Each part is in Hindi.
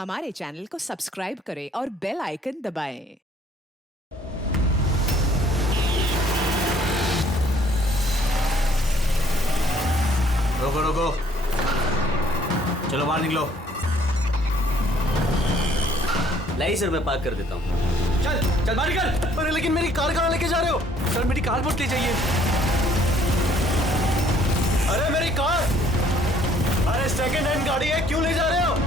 हमारे चैनल को सब्सक्राइब करें और बेल आइकन दबाएं। रोको रोको, चलो बाहर निकलो। लाई सर, मैं पार्क कर देता हूँ। चल चल बाहर निकल। अरे लेकिन मेरी कार कहाँ लेके जा रहे हो? सर मेरी कार मत ले जाइए। अरे मेरी कार, अरे सेकंड हैंड गाड़ी है, क्यों ले जा रहे हो?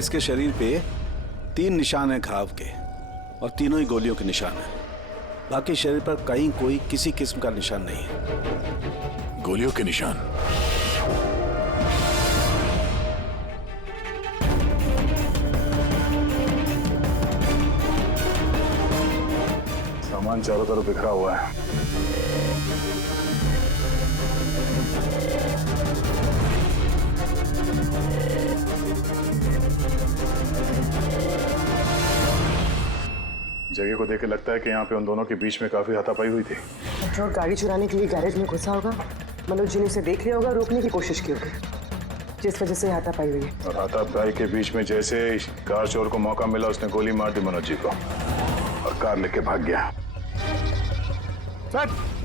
इसके शरीर पे 3 निशान हैं घाव के और तीनों ही गोलियों के निशान हैं। बाकी शरीर पर कहीं कोई किसी किस्म का निशान नहीं है। गोलियों के निशान? सामान चारों तरफ बिखरा हुआ है। जगह को देख के लगता है कि यहाँ पे उन दोनों के बीच में काफी हाथापाई हुई थी। ट्रक गाड़ी चुराने के लिए गैरेज में घुसा होगा। मनोज जी ने उसे देख लिया होगा, रोकने की कोशिश की होगी, जिस वजह से हाथापाई हुई है। और हाथापाई के बीच में जैसे कार चोर को मौका मिला, उसने गोली मार दी मनोज जी को और कार लेके भाग गया।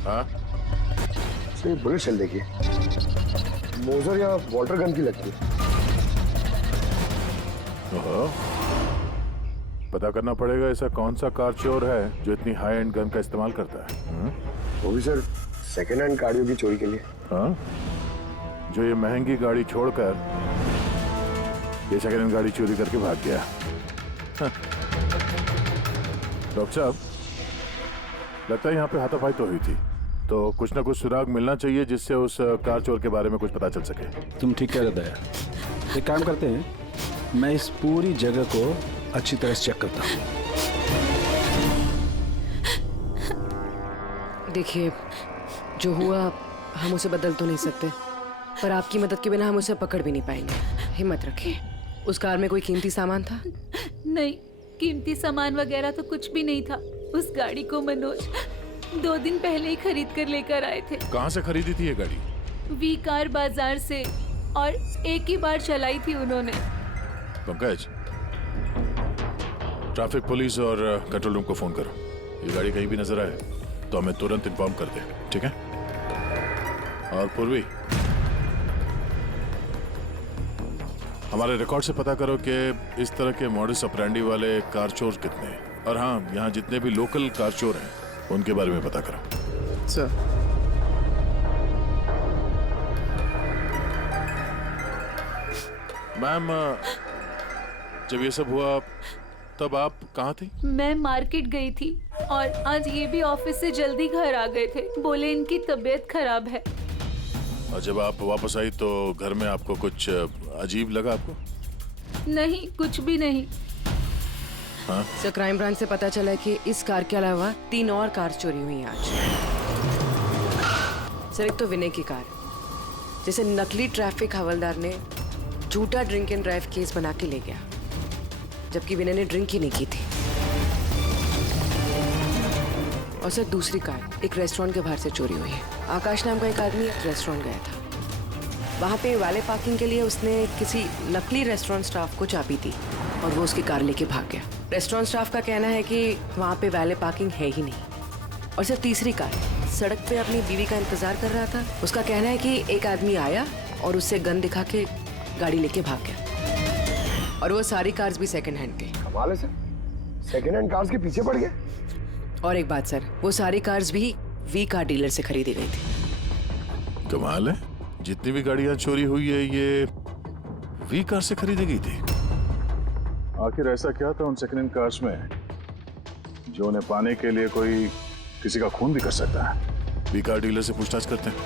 हाँ? बुलेट चल देखिए, मोजर या वाटर गन की लगती है। पता करना पड़ेगा ऐसा कौन सा कार चोर है जो इतनी हाई एंड गन का इस्तेमाल करता है। वो भी सर सेकेंड हैंड गाड़ियों की चोरी के लिए। हाँ? जो ये महंगी गाड़ी छोड़कर ये सेकेंड हैंड गाड़ी चोरी करके भाग गया। डॉक्टर साहब, लगता है यहाँ पे हाथापाई तो हुई थी, तो कुछ ना कुछ सुराग मिलना चाहिए जिससे उस कार चोर के बारे में कुछ पता चल सके। तुम ठीक कह रहे दया। एक काम करते हैं, मैं इस पूरी जगह को अच्छी तरह से चेक करता हूँ। देखिए, जो हुआ हम उसे बदल तो नहीं सकते, पर आपकी मदद के बिना हम उसे पकड़ भी नहीं पाएंगे। हिम्मत रखिए। उस कार में कोई कीमती सामान था? नहीं, कीमती सामान वगैरह तो कुछ भी नहीं था। उस गाड़ी को मनोज 2 दिन पहले ही खरीद कर लेकर आए थे। कहाँ से खरीदी थी ये गाड़ी? वी कार बाजार से, और एक ही बार चलाई थी उन्होंने। पंकज, ट्रैफिक पुलिस और कंट्रोल रूम को फोन करो। ये गाड़ी कहीं भी नजर आए तो हमें तुरंत इन्फॉर्म कर दे, ठीक है? और पूर्वी, हमारे रिकॉर्ड से पता करो कि इस तरह के मॉडस ऑपरेंडी वाले कार चोर कितने हैं। और हाँ, यहाँ जितने भी लोकल कार चोर हैं उनके बारे में पता करो। सर, मैम, जब ये सब हुआ तब आप कहाँ थी? मैं मार्केट गई थी, और आज ये भी ऑफिस से जल्दी घर आ गए थे। बोले इनकी तबीयत खराब है। और जब आप वापस आई तो घर में आपको कुछ अजीब लगा आपको? नहीं, कुछ भी नहीं। हाँ? सर, क्राइम ब्रांच से पता चला कि इस कार के अलावा 3 और कार चोरी हुई हैं आज। सर, एक तो विनय की कार, जिसे नकली ट्रैफिक हवलदार ने झूठा ड्रिंक एंड ड्राइव केस बना के ले गया, जबकि विनय ने ड्रिंक ही नहीं की थी। और सर, दूसरी कार एक रेस्टोरेंट के बाहर से चोरी हुई है। आकाश नाम का एक आदमी एक रेस्टोरेंट गया था, वहाँ पे वैले पार्किंग के लिए उसने किसी नकली रेस्टोरेंट स्टाफ को चाबी दी और वो उसकी कार लेके भाग गया। रेस्टोरेंट स्टाफ का कहना है कि वहाँ पे वैले पार्किंग है ही नहीं। और सर, तीसरी कार सड़क पे अपनी बीवी का इंतजार कर रहा था। उसका कहना है कि एक आदमी आया और उससे गन दिखा के गाड़ी लेके भाग गया। और वो सारी कार्स भी सेकंड हैंड थे। कमाल है सर, सेकंड हैंड कार्स के पीछे पड़ गए। और एक बात सर, वो सारी कार्स भी वी कार डीलर से खरीदी गई थी। कमाल है, जितनी भी गाड़ियां चोरी हुई है ये वी कार से खरीदी गई थी। आखिर ऐसा क्या था उन सेकंड हैंड कार्स में जो उन्हें पाने के लिए कोई किसी का खून भी कर सकता है? वी कार डीलर से पूछताछ करते हैं।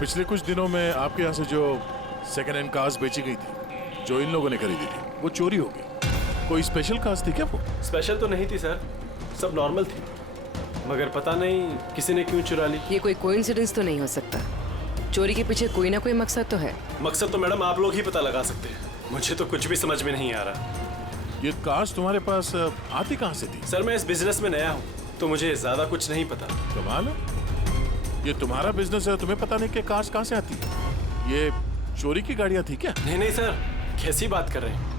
पिछले कुछ दिनों में आपके यहाँ से जो सेकंड हैंड कार्स बेची गई थी, जो इन लोगों ने खरीदी थी, वो चोरी हो गई। कोई स्पेशल कार्स थी क्या वो? स्पेशल तो नहीं थी सर, सब नॉर्मल थी, मगर पता नहीं किसी ने क्यों चुरा ली। ये कोई कोइंसिडेंस तो नहीं हो सकता। चोरी के पीछे कोई ना कोई मकसद तो है। मकसद तो मैडम आप लोग ही पता लगा सकते हैं, मुझे तो कुछ भी समझ में नहीं आ रहा। ये कार्स तुम्हारे पास आती कहाँ से थी? सर मैं इस बिजनेस में नया हूँ तो मुझे ज्यादा कुछ नहीं पता। कमाल है, ये तुम्हारा बिजनेस है, तुम्हें पता नहीं कि कार्स कहाँ से आती है? ये चोरी की गाड़ियाँ थी क्या? नहीं नहीं सर, कैसी बात कर रहे हैं?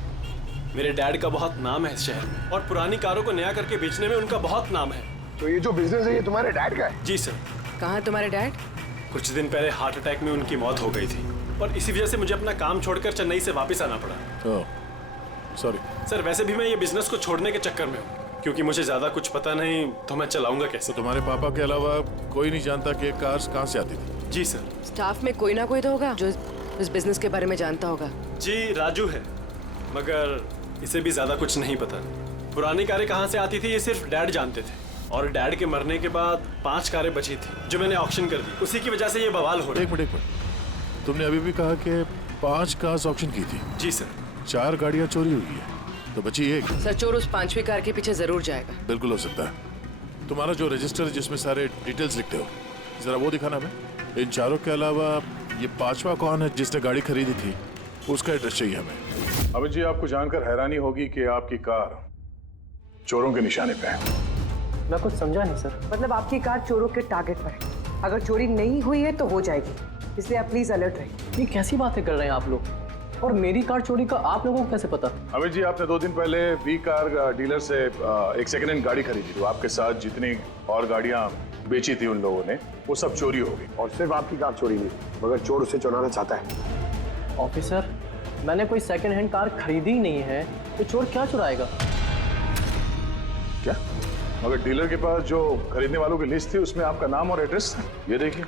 मेरे डैड का बहुत नाम है इस शहर में और पुरानी कारों को नया करके बेचने में उनका बहुत नाम है। तो ये जो बिजनेस है ये तुम्हारे डैड का है? जी सर। कहाँ है तुम्हारे डैड? कुछ दिन पहले हार्ट अटैक में उनकी मौत हो गई थी और इसी वजह से मुझे अपना काम छोड़कर चेन्नई से वापस आना पड़ा। सॉरी सर, वैसे भी मैं ये बिजनेस को छोड़ने के चक्कर में हूँ क्योंकि मुझे ज्यादा कुछ पता नहीं, तो मैं चलाऊंगा कैसे? तो तुम्हारे पापा के अलावा कोई नहीं जानता कि कार्स कहाँ से आती थी? जी सर। स्टाफ में कोई ना कोई तो होगा जो इस बिजनेस के बारे में जानता होगा। जी राजू है, मगर इसे भी ज्यादा कुछ नहीं पता। पुरानी कारें कहाँ से आती थी ये सिर्फ डैड जानते थे और डैड के मरने के बाद 5 कारें बची थी जो मैंने ऑक्शन कर दी, उसी की वजह से ये बवाल हो रहा है। एक मिनट, तुमने अभी भी कहा कि 5 कार्स ऑक्शन की थी। जी सर। 4 गाड़ियाँ चोरी हुई है तो बची एक। सर चोर उस 5वीं कार के पीछे जरूर जाएगा। बिल्कुल हो सकता है। तुम्हारा जो रजिस्टर जिसमें सारे डिटेल्स लिखते हो, जरा वो दिखाना हमें। इन 4 के अलावा ये 5वां कौन है जिसने गाड़ी खरीदी थी, उसका एड्रेस चाहिए हमें। अभी जी आपको जानकर हैरानी होगी कि आपकी कार चोरों के निशाने पे है। मैं कुछ समझा नहीं सर। मतलब आपकी कार चोरों के टारगेट पर है। अगर चोरी नहीं हुई है तो हो जाएगी, इसलिए आप प्लीज अलर्ट रहिए। ये कैसी बातें कर रहे हैं आप लोग? और मेरी कार चोरी का आप लोगों को कैसे पता? अमित जी, आपने 2 दिन पहले वी कार डीलर से एक सेकंड हैंड गाड़ी खरीदी थी। आपके साथ जितनी और गाड़ियां बेची थी उन लोगों ने, वो सब चोरी हो गई। और सिर्फ आपकी कार चोरी हुई, मगर चोर उसे चुराना चाहता है। ऑफिसर, मैंने कोई सेकंड हैंड कार खरीदी ही नहीं है, तो चोर क्या चुराएगा? क्या? मगर डीलर के पास जो खरीदने वालों की लिस्ट थी उसमें आपका नाम और एड्रेस था। ये देखिए,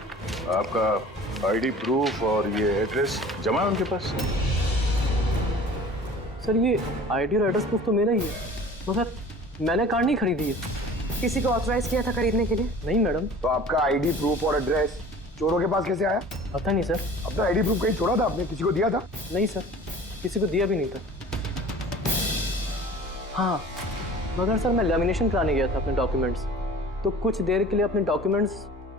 आपका आईडी प्रूफ और ये एड्रेस जमा है उनके पास। सर ये आईडी और एड्रेस प्रूफ तो मेरा ही है, मगर मैंने कार नहीं खरीदी है। किसी को ऑथराइज किया था खरीदने के लिए? नहीं मैडम। तो आपका आईडी प्रूफ और एड्रेस चोरों के पास कैसे आया? पता नहीं सर। अपना आईडी प्रूफ कहीं छोड़ा था आपने? किसी को दिया था? नहीं सर, किसी को दिया भी नहीं था। हाँ, मगर सर मैं लेमिनेशन कराने गया था अपने डॉक्यूमेंट्स, तो कुछ देर के लिए अपने डॉक्यूमेंट्स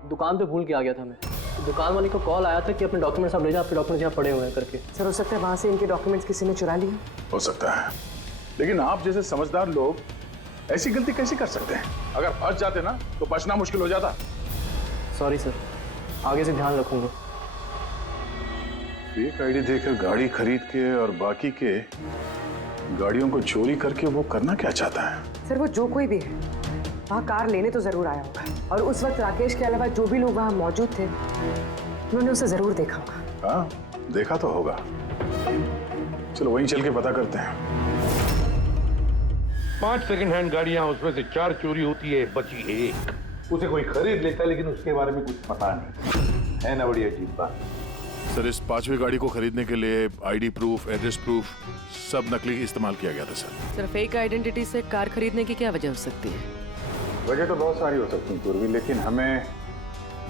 दुकान पे भूल के आ गया था मैं। तो दुकान वाले को कॉल आया था कि अपने डॉक्यूमेंट्स आप ले जाओ, आपके डॉक्यूमेंट्स यहाँ पड़े हुए हैं करके। सर हो सकता है वहाँ से इनके डॉक्यूमेंट्स किसी ने चुरा लिए। हो सकता है, लेकिन आप जैसे समझदार लोग ऐसी गलती कैसे कर सकते हैं? अगर फंस जाते ना तो बचना मुश्किल हो जाता। सॉरी सर, आगे से ध्यान रखूंगा। फेक आईडी देकर गाड़ी खरीद के और बाकी के गाड़ियों को चोरी करके वो करना क्या चाहता है? सर वो जो कोई भी है वहाँ कार लेने तो जरूर आया होगा, और उस वक्त राकेश के अलावा जो भी लोग वहाँ मौजूद थे उन्होंने उसे जरूर देखा होगा। हाँ, देखा तो होगा। चलो वहीं चल के पता करते हैं। 5 सेकंड हैंड गाड़ियां, उसमें से 4 चोरी होती है, बची एक। उसे कोई खरीद लेता है लेकिन उसके बारे में कुछ पता नहीं है ना। बड़ी अजीब बात। सर इस 5वीं गाड़ी को खरीदने के लिए आईडी प्रूफ, एड्रेस प्रूफ सब नकली इस्तेमाल किया गया था सर। सर फेक आइडेंटिटी से कार खरीदने की क्या वजह हो सकती है? वजह तो बहुत सारी हो सकती है पूर्वी, लेकिन हमें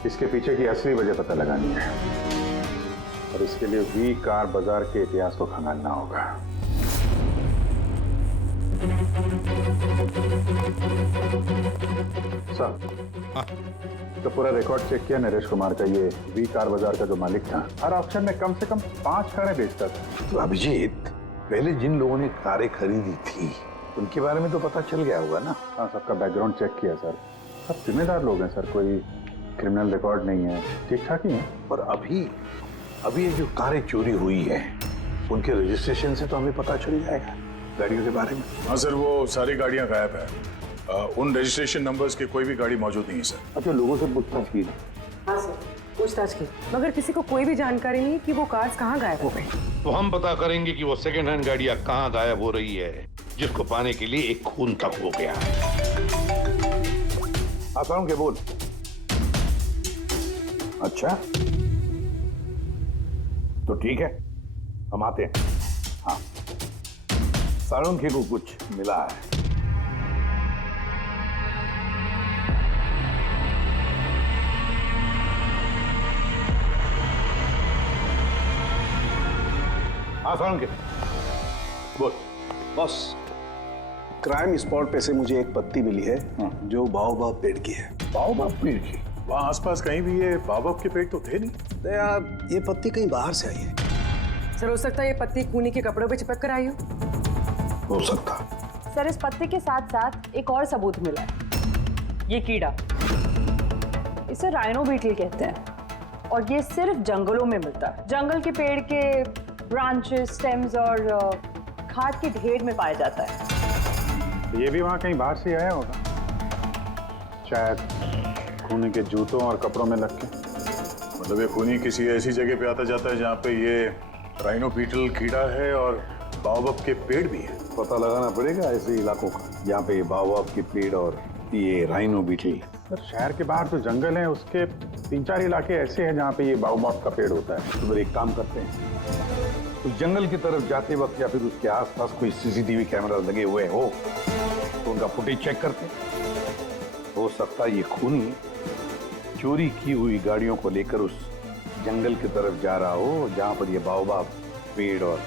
इसके पीछे की असली वजह पता लगानी है और इसके लिए वी कार बाजार के इतिहास को खंगालना होगा। तो पूरा रिकॉर्ड चेक किया नरेश कुमार का, ये वी कार बाजार का जो मालिक था, हर ऑप्शन में कम से कम 5 कारें बेचता था। तो अभिजीत, पहले जिन लोगों ने कारें खरीदी थी उनके बारे में तो पता चल गया होगा ना? हाँ, सबका बैकग्राउंड चेक किया सर। सब जिम्मेदार लोग हैं सर, कोई क्रिमिनल रिकॉर्ड नहीं है, ठीक ठाक ही है। और अभी ये जो कारें चोरी हुई है उनके रजिस्ट्रेशन से तो हमें पता चल जाएगा गाड़ियों के बारे में। हाँ सर, वो सारी गाड़ियां गायब है। उन रजिस्ट्रेशन नंबर्स के कोई भी गाड़ी मौजूद नहीं है सर। अच्छा, लोगों से पूछताछ की? हाँ सर, पूछताछ की, मगर किसी को कोई भी जानकारी नहीं कि वो कार्स कहाँ गायब हो गई। तो हम पता करेंगे कि वो सेकंड हैंड गाड़ियां कहाँ गायब हो रही है, जिसको पाने के लिए एक खून तक हो गया। आसाराम के बोल। अच्छा तो ठीक है, हम आते हैं। हाँ, साळुंखे को कुछ मिला है। हाँ साळुंखे बोल। बॉस, क्राइम स्पॉट पे से मुझे एक पत्ती मिली है जो बाओबाब पेड़ की है। बाओबाब पेड़ की? वहाँ आसपास कहीं भी ये बाओबाब के पेड़ तो थे नहीं। तो यार ये पत्ती कहीं बाहर से आई है। सर, हो सकता है ये पत्ती खूनी के कपड़ों पे चिपक कर आई हो सकता। सर, इस पत्ते के साथ साथ एक और सबूत मिला है। ये कीड़ा, इसे राइनो बीटल कहते हैं और ये सिर्फ जंगलों में मिलता है। जंगल के पेड़ के ब्रांचेस, स्टेम्स और खाद के ढेर में पाया जाता है। ये भी वहाँ कहीं बाहर से आया होगा, शायद खूनी के जूतों और कपड़ों में लग के। मतलब ये खूनी किसी ऐसी जगह पे आता जाता है जहाँ पे ये राइनो बीटल कीड़ा है और बाओबाब के पेड़ भी है। पता लगाना पड़ेगा ऐसे इलाकों का जहाँ पे बाओबाब के पेड़ और ये राइनो बीटल। सर, शहर के बाहर तो जंगल है, उसके 3-4 इलाके ऐसे हैं जहाँ पे ये बाओबाब का पेड़ होता है। तो फिर एक काम करते हैं, उस जंगल की तरफ जाते वक्त या फिर उसके आसपास कोई सीसीटीवी कैमरा लगे हुए हो तो उनका फुटेज चेक करते हैं। हो सकता है ये खूनी चोरी की हुई गाड़ियों को लेकर उस जंगल की तरफ जा रहा हो जहां पर ये बाओबाब पेड़ और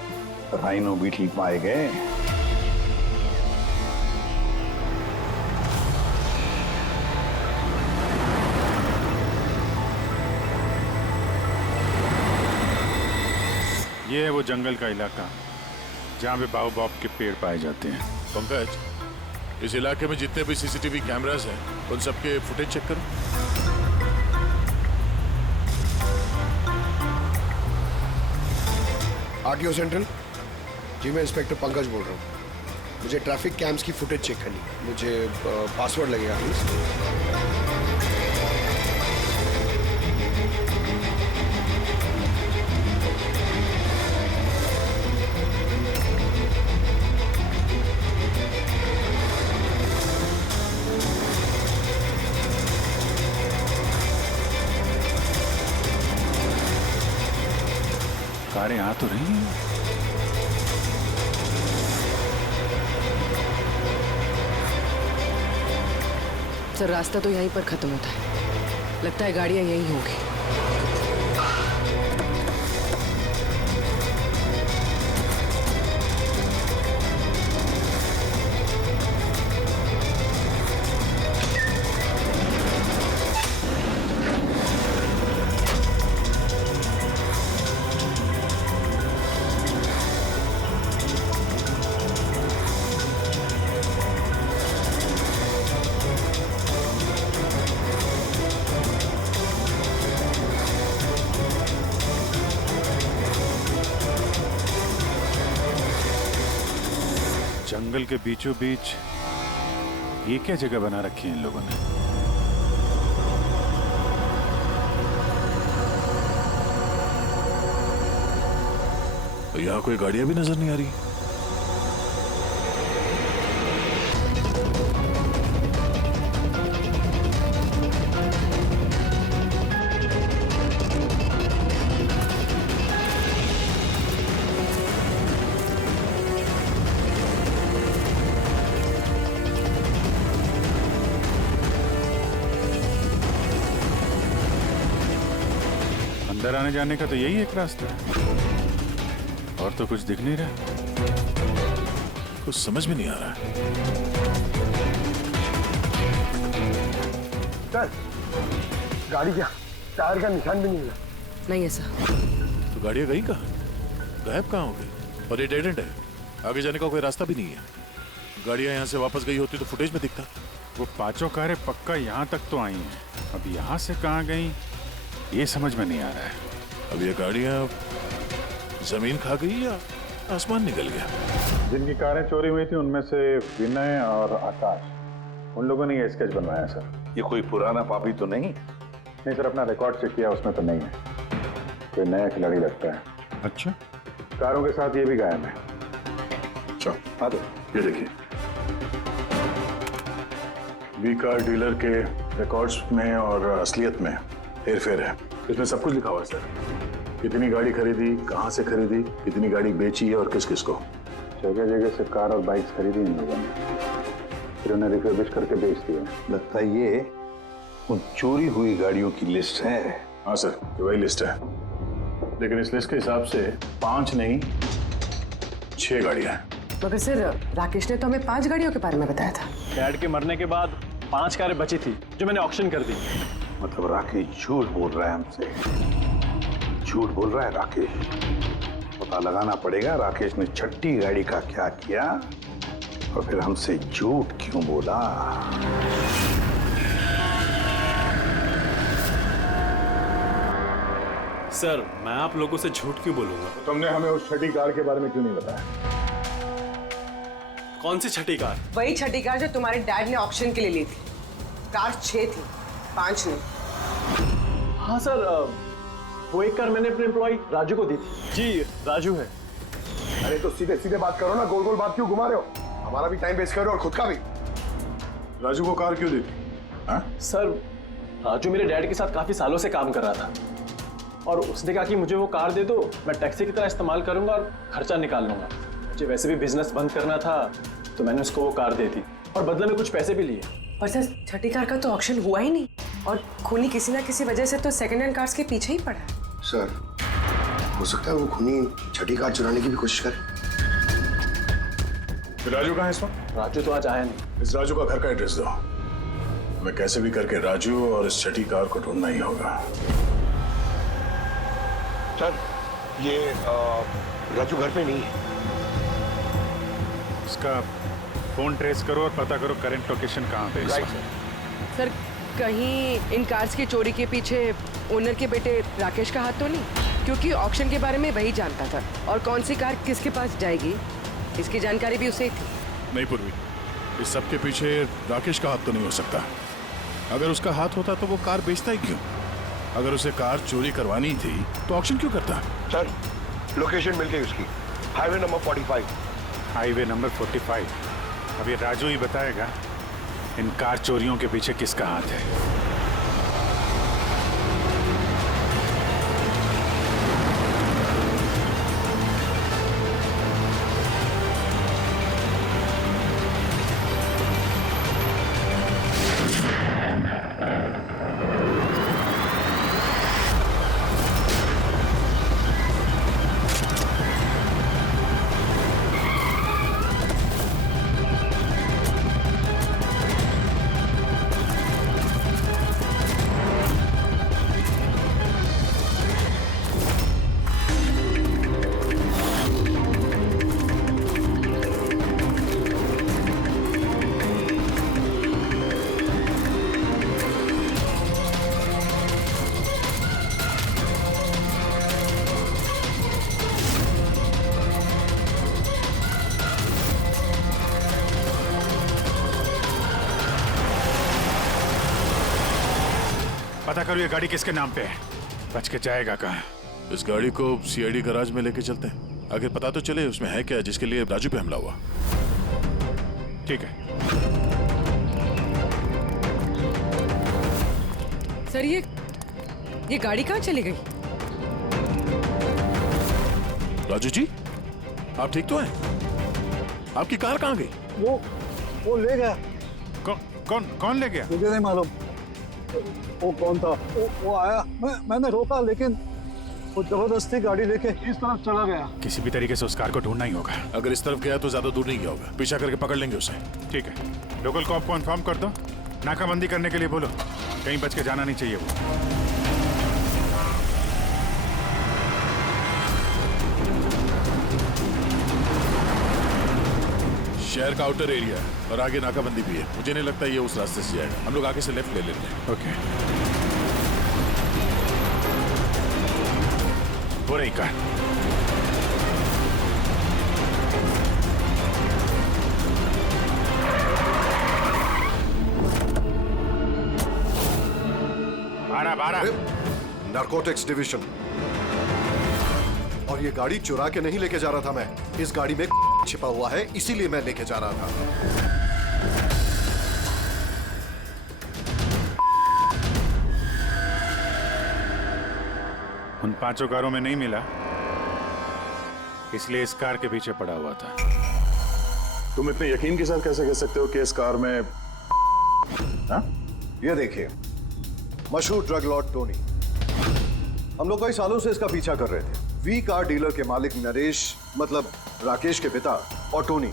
राइनो बीटल पाए गए। ये है वो जंगल का इलाका जहाँ पे बाओबाब के पेड़ पाए जाते हैं। पंकज, इस इलाके में जितने भी सीसीटीवी कैमरास हैं उन सबके फुटेज चेक करो। आरटीओ सेंट्रल जी, मैं इंस्पेक्टर पंकज बोल रहा हूँ। मुझे ट्रैफिक कैम्स की फुटेज चेक करनी है। मुझे पासवर्ड लगेगा प्लीज। कारें आ तो रही हैं। सर, रास्ता तो यहीं पर खत्म होता है। लगता है गाड़ियां यहीं होंगी। जंगल के बीचों बीच ये क्या जगह बना रखी है इन लोगों ने? तो यहाँ कोई गाड़ियां भी नजर नहीं आ रही। अंदर आने जाने का तो यही एक रास्ता है, और तो कुछ दिख नहीं रहा। कुछ समझ में नहीं आ रहा है। सर, गाड़ी क्या टायर का निशान भी नहीं मिला। नहीं है सर। तो गाड़ियां गई कहाँ? गायब कहाँ हो गई? और ये डेड एंड है, आगे जाने का कोई रास्ता भी नहीं है। गाड़ियां यहाँ से वापस गई होती तो फुटेज में दिखता। वो पांचों कारें पक्का यहाँ तक तो आई हैं, अब यहाँ से कहाँ गई ये समझ में नहीं आ रहा है। अब ये गाड़ियां जमीन खा गई या आसमान निकल गया? जिनकी कारें चोरी हुई थी उनमें से विनय और आकाश उन लोगों ने ये स्केच बनवाया सर। ये कोई पुराना पापी तो नहीं? नहीं सर, अपना रिकॉर्ड चेक किया, उसमें तो नहीं है। कोई नया खिलाड़ी लगता है। अच्छा, कारों के साथ ये भी गायब है। अच्छा, आ दो, ये देखिए। वी कार डीलर के रिकॉर्ड्स में और असलियत में हेरफेर है। इसमें सब कुछ लिखा हुआ है सर। कितनी गाड़ी खरीदी, कहाँ से खरीदी, कितनी गाड़ी बेची है और किस किस को। जगह जगह से कार और बाइक्स खरीदी इन लोगों ने, फिर उन्हें रिफर्बिश करके बेच दिया। लगता है ये उन चोरी हुई गाड़ियों की लिस्ट है। हाँ सर, ये वही लिस्ट है, लेकिन इस लिस्ट के हिसाब से 5 नहीं 6 गाड़ियां हैं। मगर सर, राकेश ने तो हमें 5 गाड़ियों के बारे में बताया था। डैड के मरने के बाद 5 कारें बची थी जो मैंने ऑक्शन कर दी। मतलब राकेश झूठ बोल रहा है हमसे, झूठ बोल रहा है राकेश। पता लगाना पड़ेगा राकेश ने छठी गाड़ी का क्या किया और फिर हमसे झूठ क्यों बोला। सर, मैं आप लोगों से झूठ क्यों बोलूंगा? तो तुमने हमें उस छठी कार के बारे में क्यों नहीं बताया? कौन सी छठी कार? वही छठी कार जो तुम्हारे डैड ने ऑक्शन के लिए ली थी। कार 6 थी, 5 नहीं। हाँ सर, वो एक कार मैंने अपने एम्प्लॉय राजू को दी थी। जी, राजू है। अरे तो सीधे सीधे बात करो ना, गोल गोल बात क्यों घुमा रहे हो? हमारा भी टाइम वेस्ट कर रहे हो और खुद का भी। राजू को कार क्यों दी थी? सर, राजू मेरे डैड के साथ काफी सालों से काम कर रहा था और उसने कहा कि मुझे वो कार दे दो, मैं टैक्सी की तरह इस्तेमाल करूंगा और खर्चा निकाल लूंगा। मुझे वैसे भी बिजनेस बंद करना था तो मैंने उसको वो कार दे दी और बदले में कुछ पैसे भी लिए। पर सर, छठी कार का तो ऑक्शन हुआ ही नहीं और खूनी किसी ना किसी वजह से तो सेकंड हैंड कार्स के पीछे ही पड़ा है। सर, हो सकता है वो खूनी छठी कार चुराने की भी कोशिश करे। राजू कहाँ है इस वक्त? राजू तो आज आया नहीं। इस राजू का घर का एड्रेस दो, हमें कैसे भी करके राजू और इस छठी कार को ढूंढना ही होगा। सर, ये राजू घर पे नहीं है। इसका फोन ट्रेस करो और पता करो करंट लोकेशन कहाँ पे है इस वक्त। सर, कहीं इन कार्स की चोरी के पीछे ओनर के बेटे राकेश का हाथ तो नहीं? क्योंकि ऑक्शन के बारे में वही जानता था और कौन सी कार किसके पास जाएगी इसकी जानकारी भी उसे ही थी। नहीं पूर्वी, इस सब के पीछे राकेश का हाथ तो नहीं हो सकता। अगर उसका हाथ होता तो वो कार बेचता ही क्यों? अगर उसे कार चोरी करवानी थी तो ऑक्शन क्यों करता? सर, लोकेशन मिल गई उसकी, हाईवे नंबर 45। Highway number 45। अब ये राजू ही बताएगा इन कार चोरियों के पीछे किसका हाथ है। पता करो ये गाड़ी किसके नाम पे है, बच के जाएगा कहाँ। इस गाड़ी को सीआईडी गैराज में लेके चलते हैं, आखिर पता तो चले उसमें है क्या जिसके लिए राजू पे हमला हुआ। ठीक है सर, ये गाड़ी कहाँ चली गई? राजू जी, आप ठीक तो हैं? आपकी कार कहाँ गई? वो ले गया। कौन ले गया? मुझे नहीं मालूम वो कौन था। वो आया, मैंने रोका, लेकिन वो जबरदस्ती गाड़ी लेके इस तरफ चला गया। किसी भी तरीके से उस कार को ढूंढना ही होगा। अगर इस तरफ गया तो ज्यादा दूर नहीं गया होगा, पीछा करके पकड़ लेंगे उसे। ठीक है, लोकल कॉप को इन्फॉर्म कर दो, नाकाबंदी करने के लिए बोलो, कहीं बच के जाना नहीं चाहिए वो। शहर का आउटर एरिया है और आगे नाकाबंदी भी है। मुझे नहीं लगता ये उस रास्ते से जाएगा, हम लोग आगे से लेफ्ट ले लेते हैं। ओके, हो रही कार। Narcotics division. और ये गाड़ी चुरा के नहीं लेके जा रहा था मैं, इस गाड़ी में छिपा हुआ है, इसीलिए मैं लेके जा रहा था। उन 5 कारों में नहीं मिला, इसलिए इस कार के पीछे पड़ा हुआ था। तुम इतने यकीन के साथ कैसे कह सकते हो कि इस कार में ये देखिए, मशहूर ड्रग लॉर्ड टोनी, हम लोग कई सालों से इसका पीछा कर रहे थे। वी कार डीलर के मालिक नरेश, मतलब राकेश के पिता, और टोनी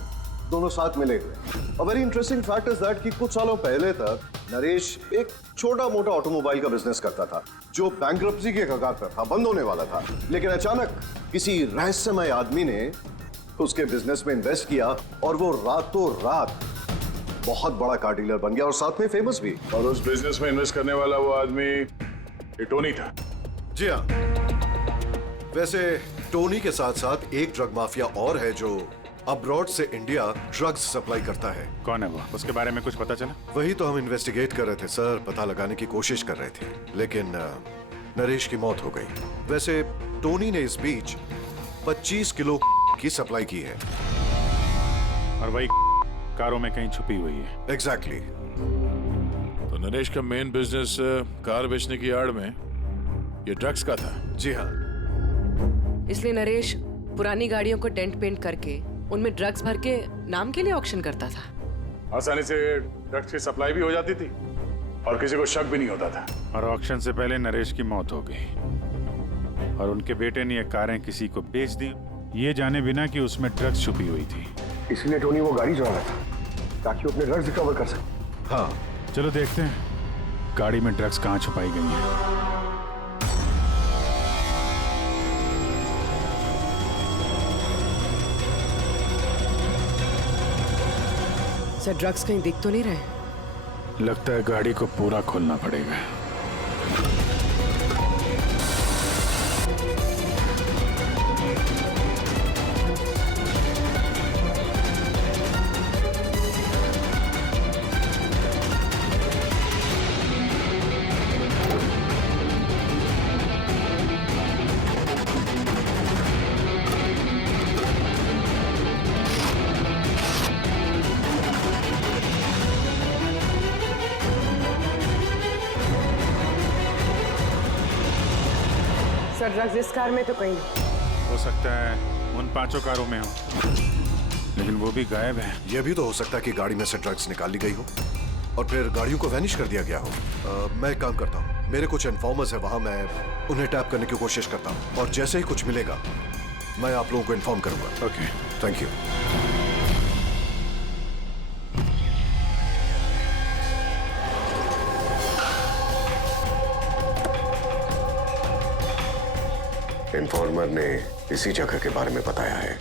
दोनों साथ मिले हुए। A very interesting fact is that कि कुछ सालों पहले तक नरेश एक छोटा मोटा ऑटोमोबाइल का बिजनेस करता था जो बैंक्रप्सी के कगार पर था, बंद होने वाला था। लेकिन अचानक किसी रहस्यमय आदमी ने उसके बिजनेस में इन्वेस्ट किया और वो रातों रात बहुत बड़ा कार डीलर बन गया और साथ में फेमस भी। और उस बिजनेस में इन्वेस्ट करने वाला वो आदमी ये टोनी था। जी हाँ। वैसे टोनी के साथ साथ एक ड्रग माफिया और है जो अब्रॉड से इंडिया ड्रग्स सप्लाई करता है। कौन है वो? उसके बारे में कुछ पता चला? वही तो हम इन्वेस्टिगेट कर रहे थे सर, पता लगाने की कोशिश कर रहे थे, लेकिन नरेश की मौत हो गई। वैसे टोनी ने इस बीच 25 किलो की सप्लाई की है और वही कारों में कहीं छुपी हुई है। एग्जैक्टली। तो नरेश का मेन बिजनेस कार बेचने की आड़ में ये ड्रग्स का था। जी हाँ। इसलिए नरेश पुरानी गाड़ियों को डेंट पेंट करके उनमें ड्रग्स भर के नाम के लिए ऑक्शन करता था। आसानी से ड्रग्स की सप्लाई भी हो जाती थी और किसी को शक भी नहीं होता था। और ऑक्शन से पहले नरेश की मौत हो गई और उनके बेटे ने ये कारें किसी को बेच दी, ये जाने बिना कि उसमें ड्रग्स छुपी हुई थी। इसलिए टोनी वो गाड़ी चुरा रहा था ताकि वो अपने ड्रग्स रिकवर कर सके। हाँ, चलो देखते हैं गाड़ी में ड्रग्स कहाँ छुपाई गई है। सर, ड्रग्स कहीं दिख तो नहीं रहे? लगता है गाड़ी को पूरा खोलना पड़ेगा। सर, ड्रग्स इस कार में तो कहीं नहीं। हो सकता है उन 5 कारों में हो, लेकिन वो भी गायब है। यह भी तो हो सकता है कि गाड़ी में से ड्रग्स निकाल ली गई हो और फिर गाड़ियों को वैनिश कर दिया गया हो। मैं एक काम करता हूँ, मेरे कुछ इन्फॉर्मर्स है वहां, मैं उन्हें टैप करने की कोशिश करता हूँ और जैसे ही कुछ मिलेगा मैं आप लोगों को इन्फॉर्म करूंगा। Okay, thank you. इन्फॉर्मर ने इसी जगह के बारे में बताया है।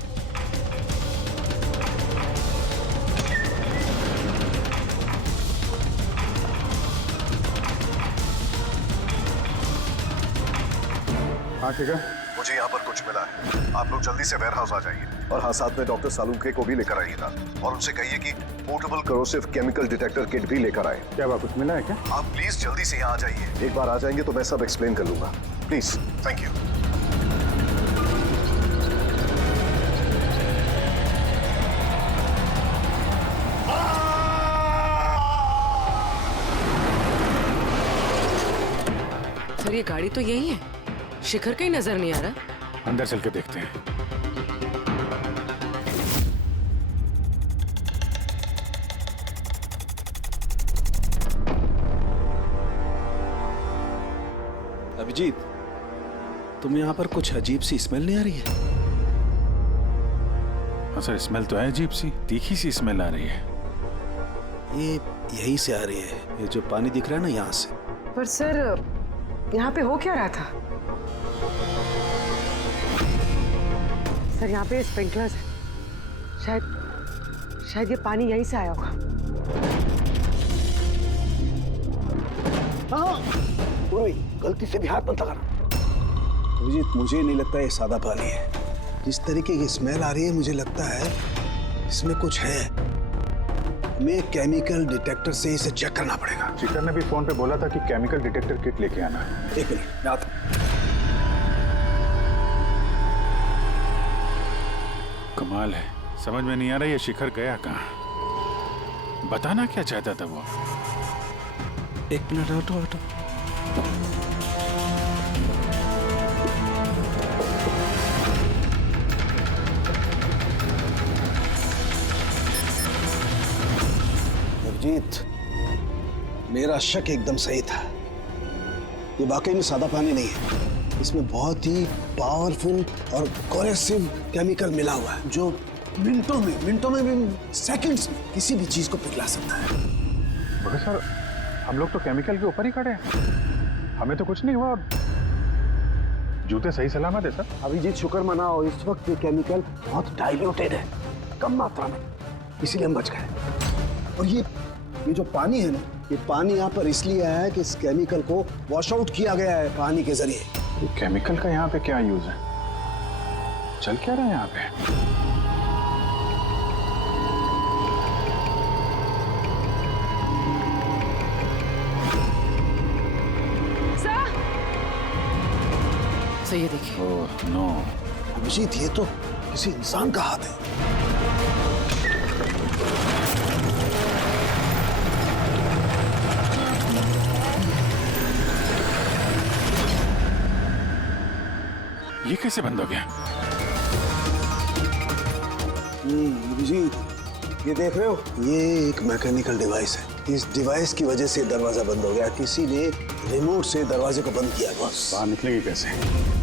हाँ ठीक है। मुझे यहाँ पर कुछ मिला है, आप लोग जल्दी से वेयर हाउस आ जाइए और हाँ, साथ में डॉक्टर सालुंखे को भी लेकर आइएगा और उनसे कहिए कि portable corrosive chemical detector kit भी लेकर आए। क्या बात, कुछ मिला है क्या? आप प्लीज जल्दी से यहाँ आ जाइए। एक बार आ जाएंगे तो मैं सब एक्सप्लेन कर लूंगा। Please, thank you. सर, ये गाड़ी तो यही है, शिखर कहीं नजर नहीं आ रहा। अंदर चल के देखते हैं। अभिजीत, तुम यहाँ पर कुछ अजीब सी स्मेल नहीं आ रही है? हाँ सर, स्मेल तो है अजीब सी, तीखी सी स्मेल आ रही है। ये यहीं से आ रही है, ये जो पानी दिख रहा है ना, यहाँ से। पर सर, यहाँ पे हो क्या रहा था? सर, यहाँ पे स्प्रिंकलर्स है, शायद ये पानी यहीं से आया होगा। हाँ, गलती से भी हाथ मत लगाना। अभिजीत, मुझे नहीं लगता ये सादा पानी है। जिस तरीके की स्मेल आ रही है, मुझे लगता है इसमें कुछ है। हमें केमिकल डिटेक्टर से इसे चेक करना पड़ेगा। चिकन ने भी फोन पे बोला था कि केमिकल डिटेक्टर किट लेके आना। एक मिनट, मैं आता हूं। कमाल है, समझ में नहीं आ रहा ये शिखर गया कहाँ। बताना क्या चाहता था वो। एक मिनट, हटो हटो। अभिजीत, मेरा शक एकदम सही था। ये वाकई में सादा पानी नहीं है, इसमें बहुत ही पावरफुल और कोरेसिव केमिकल मिला हुआ है जो मिनटों में भी, सेकंड्स में किसी भी चीज को पिघला सकता है। मगर सर, हम लोग तो केमिकल के ऊपर ही खड़े हैं, हमें तो कुछ नहीं हुआ। जूते सही सलामत है सर। अभिजीत, शुक्र मनाओ, इस वक्त ये केमिकल बहुत डाइल्यूटेड है, कम मात्रा में, इसीलिए हम बच गए। और ये जो पानी है ना, ये पानी यहाँ पर इसलिए आया है कि इस केमिकल को वॉश आउट किया गया है पानी के जरिए। ये केमिकल का यहाँ पे क्या यूज है? चल क्या रहा है यहाँ पे? सर ये देखिए। Oh no. अभिजीत, ये तो किसी इंसान का हाथ है। ये कैसे बंद हो गया? अभिजीत, ये देख रहे हो, ये एक मैकेनिकल डिवाइस है। इस डिवाइस की वजह से दरवाजा बंद हो गया, किसी ने रिमोट से दरवाजे को बंद किया। बस बाहर निकलेंगे कैसे?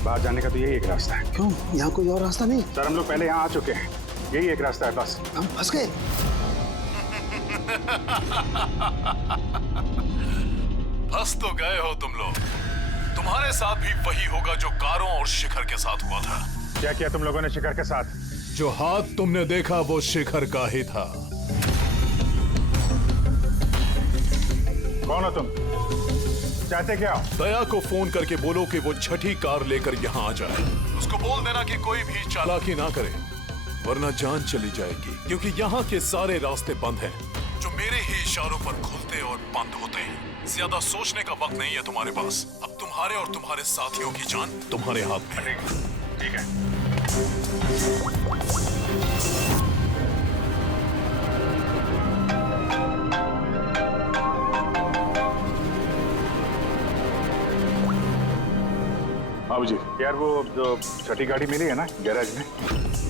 बाहर जाने का तो यही एक रास्ता है। क्यों, यहाँ कोई और रास्ता नहीं? सर, हम लोग पहले यहाँ आ चुके हैं, यही एक रास्ता है बस। हम फंस गए। फंस तो गए हो तुम लोग। तुम्हारे साथ भी वही होगा जो कारों और शिखर के साथ हुआ था। क्या किया तुम लोगों ने शिखर के साथ? जो हाथ तुमने देखा वो शिखर का ही था। कौन हो तुम? चाहते क्या हो? दया को फोन करके बोलो कि वो छठी कार लेकर यहाँ आ जाए। उसको बोल देना कि कोई भी चालाकी ना करे, वरना जान चली जाएगी। क्योंकि यहाँ के सारे रास्ते बंद हैं, जो मेरे ही इशारों पर खुलते और बंद होते हैं। ज्यादा सोचने का वक्त नहीं है तुम्हारे पास। अब तुम्हारे और तुम्हारे साथियों की जान तुम्हारे हाथ में है। ठीक है। बाबूजी, यार वो जो छठी गाड़ी मिली है ना गैराज में,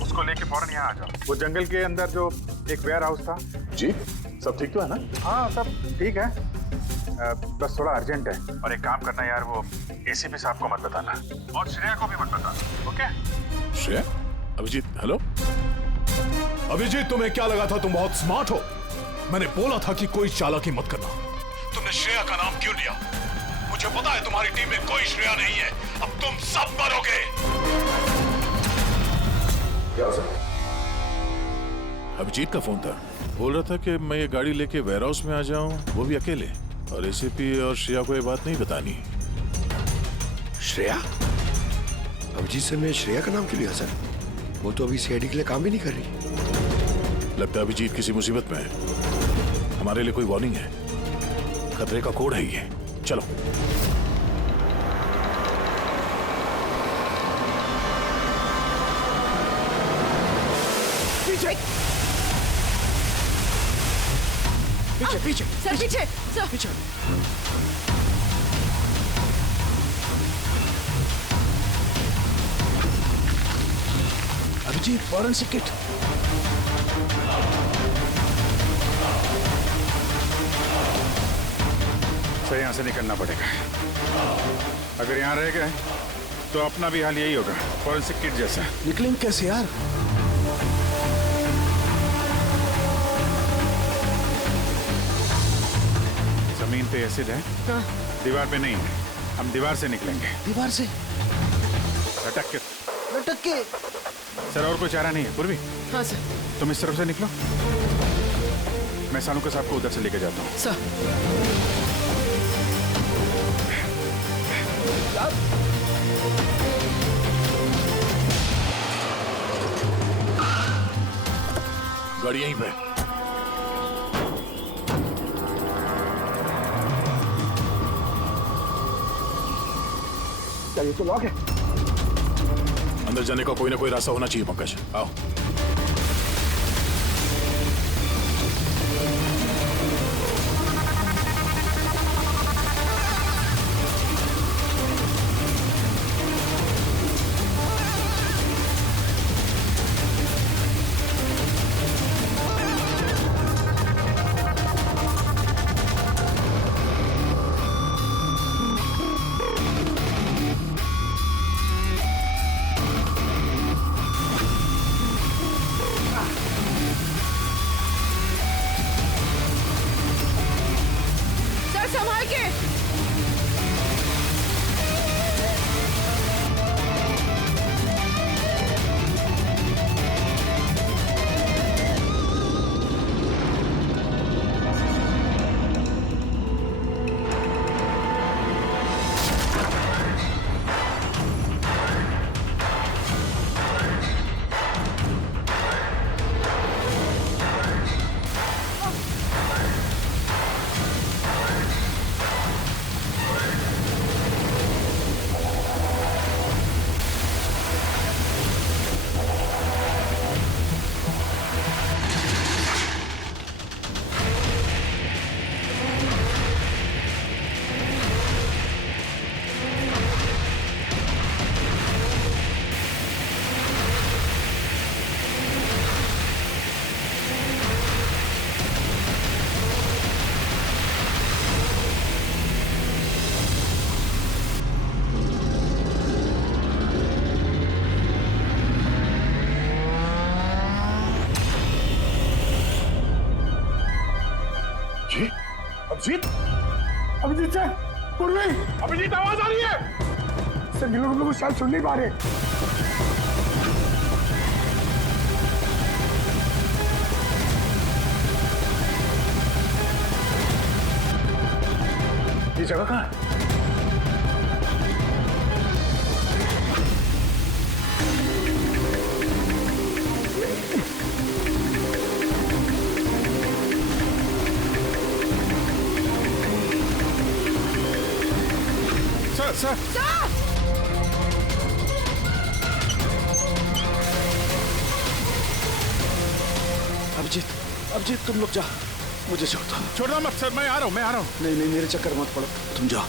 उसको लेके फौरन यहाँ आ जाओ। वो जंगल के अंदर जो एक वेयर हाउस था। जी, सब ठीक तो है ना? हाँ, सब ठीक है, बस थोड़ा अर्जेंट है। और एक काम करना यार, वो एसीपी साहब को मत बताना और श्रेया को भी मत बताना, ओके? श्रेया? अभिजीत, हेलो अभिजीत, तुम्हें क्या लगा था तुम बहुत स्मार्ट हो? मैंने बोला था कि कोई चालाकी मत करना। तुमने श्रेया का नाम क्यों लिया? मुझे पता है तुम्हारी टीम में कोई श्रेया नहीं है। अब तुम सब मरोगे। क्या सर? अभिजीत का फोन था, बोल रहा था कि मैं ये गाड़ी लेके वेयर हाउस में आ जाऊं, वो भी अकेले। और एसीपी और श्रेया को ये बात नहीं बतानी। श्रेया? अभिजीत सर ने श्रेया का नाम क्यों लिया सर? वो तो अभी सीआईडी के लिए काम भी नहीं कर रही। लगता है अभिजीत किसी मुसीबत में है। हमारे लिए कोई वार्निंग है, खतरे का कोड है ये। चलो। पीछे पीछे पीछे सर, पीछे सर, पीछे। Abhijit, forensic kit. सर, यहाँ से निकलना पड़ेगा। अगर यहाँ रह गए तो अपना भी हाल यही होगा, फॉरेंसिक किट जैसा। निकलेंगे कैसे यार? जमीन पे एसिड है। हाँ। दीवार पे नहीं है, हम दीवार से निकलेंगे। दीवार से? लटक के। लटक के? सर, और कोई चारा नहीं है। पूर्वी, हाँ सर। तुम इस तरफ से निकलो, मैं सानू के साहब को उधर से लेके जाता हूँ। सर। गाड़ी यहीं पे। क्या ये तो लॉक है? अंदर जाने का कोई ना कोई रास्ता होना चाहिए पंकज, आओ। सर संभाल के। अभिजीत, अभिजीत सर, पूर्वी, अभिजीत आवाज आ रही है। सर ये लोग हम लोग शायद सुन नहीं पा रहे। ये जगह कहाँ है? सर अभिजीत तुम लोग जा, मुझे छोड़ना मत सर, मैं आ रहा हूँ। नहीं मेरे चक्कर मत पड़ो, तुम जाओ।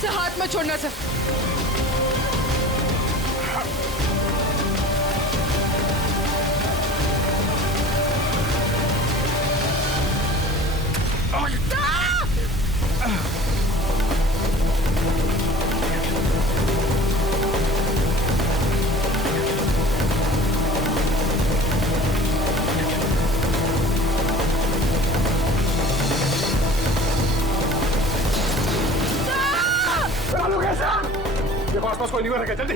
सर हाथ मत छोड़ना सर। देखो आसपास कोई नहीं रखे, जल्दी।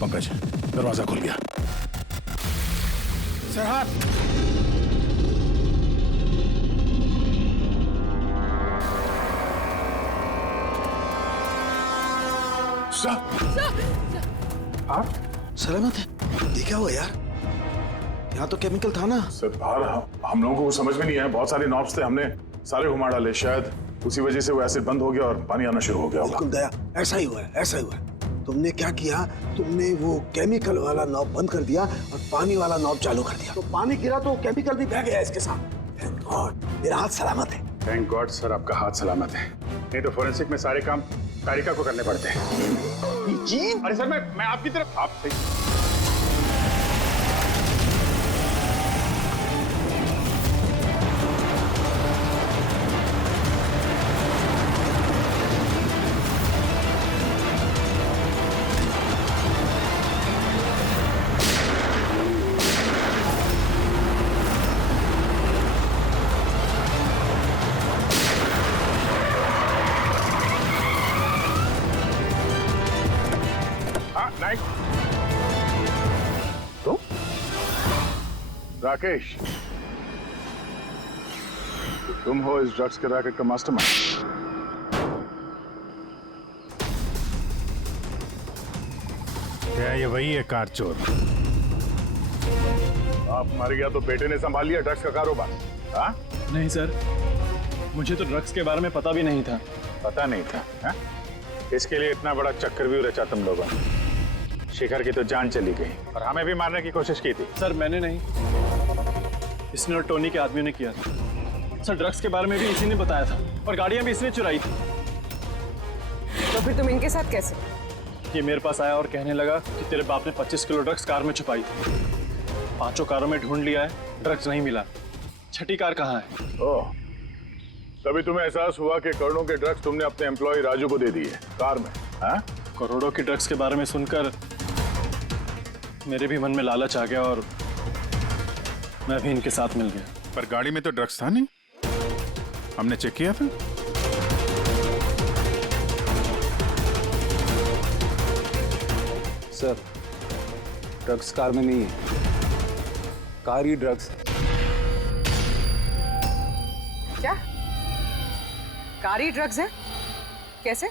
पंकज दरवाजा खुल गया। सर हाथ। सलामत है? ये क्या हुआ यार? यहाँ तो केमिकल था ना। सर बाहर हम लोगों को समझ में नहीं आया, बहुत सारे नॉब्स थे, हमने सारे घुमा डाले, शायद उसी वजह से वो एसिड बंद हो गया और पानी आना शुरू हो गया। बिल्कुल दया, ऐसा ही हुआ है। तुमने क्या किया? तुमने वो केमिकल वाला नॉब बंद कर दिया और पानी वाला नॉब चालू कर दिया, तो पानी गिरा तो केमिकल भी बह गया इसके साथ। थैंक गॉड मेरा हाथ सलामत है। थैंक गॉड सर आपका हाथ सलामत है, नहीं तो फोरेंसिक में सारे काम कारिका को करने पड़ते हैं। जी अरे सर मैं आपकी तरफ आप सही। तो राकेश तुम हो इस ड्रग्स के रैकेट का मास्टरमाइंड। क्या ये वही है कार चोर? आप मर गया तो बेटे ने संभाल लिया ड्रग्स का कारोबार? हाँ? नहीं सर, मुझे तो ड्रग्स के बारे में पता भी नहीं था। पता नहीं था हा? इसके लिए इतना बड़ा चक्रव्यूह रचा तुम लोगों ने। शिखर की तो जान चली गई और हमें भी मारने की कोशिश की थी। सर मैंने नहीं, इसने और टोनी के आदमियों ने किया था। सर ड्रग्स के बारे में भी इसी ने बताया था और गाड़ियां भी इसने चुराई थी। तो फिर तुम इनके साथ कैसे? ये मेरे पास आया और कहने लगा कि तेरे बाप ने 25 किलो ड्रग्स कार में छुपाई थी। 5 कारों में ढूंढ लिया है, ड्रग्स नहीं मिला। 6ठी कार कहाँ है? ओह, तभी तुम्हें एहसास हुआ कि करोड़ों के ड्रग्स तुमने अपने एम्प्लॉय राजू को दे दिए कार में। हाँ? करोड़ों के ड्रग्स के बारे में सुनकर मेरे भी मन में लालच आ गया और मैं भी इनके साथ मिल गया। पर गाड़ी में तो ड्रग्स था नहीं, हमने चेक किया था। सर ड्रग्स कार में नहीं है, कार ही ड्रग्स है। क्या कार ही ड्रग्स है? कैसे?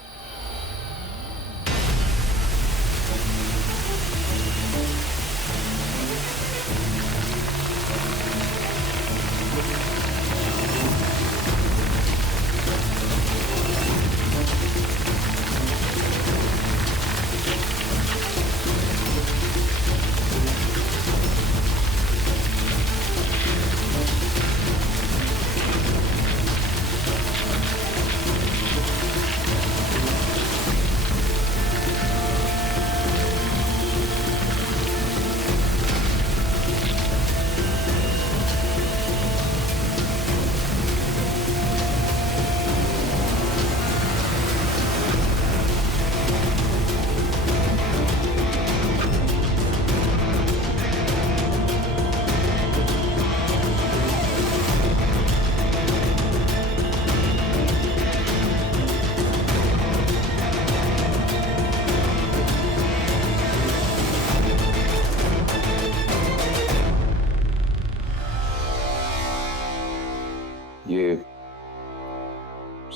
ये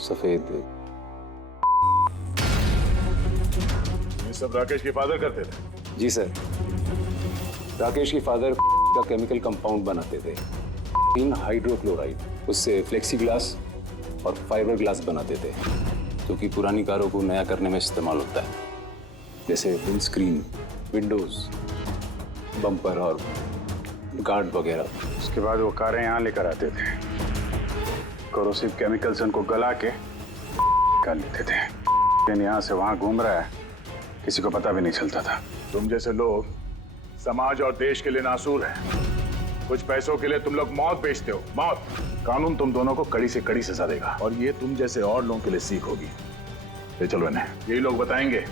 सफेद, ये सब राकेश के फादर करते थे? जी सर, राकेश के फादर का केमिकल कंपाउंड बनाते थे, इन हाइड्रोक्लोराइड। उससे फ्लेक्सी ग्लास और फाइबर ग्लास बनाते थे, जो कि पुरानी कारों को नया करने में इस्तेमाल होता है, जैसे विंडस्क्रीन, विंडोज, बम्पर और गार्ड वगैरह। उसके बाद वो कारें यहाँ लेकर आते थे, कोरोसिव केमिकल्स उनको गला के निकाल लेते थे। लेकिन यहाँ से वहाँ घूम रहा है, किसी को पता भी नहीं चलता था। तुम जैसे लोग समाज और देश के लिए नासूर हैं। कुछ पैसों के लिए तुम लोग मौत बेचते हो, मौत। कानून तुम दोनों को कड़ी से कड़ी सजा देगा और ये तुम जैसे और लोगों के लिए सीख होगी। ले चलो इन्हें, यही लोग बताएंगे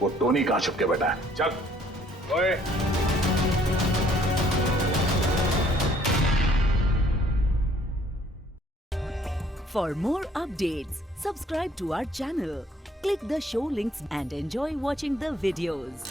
वो टोनी कहाँ छुप के बैठा है। चल ओए। For more updates, subscribe to our channel, click the show links and enjoy watching the videos.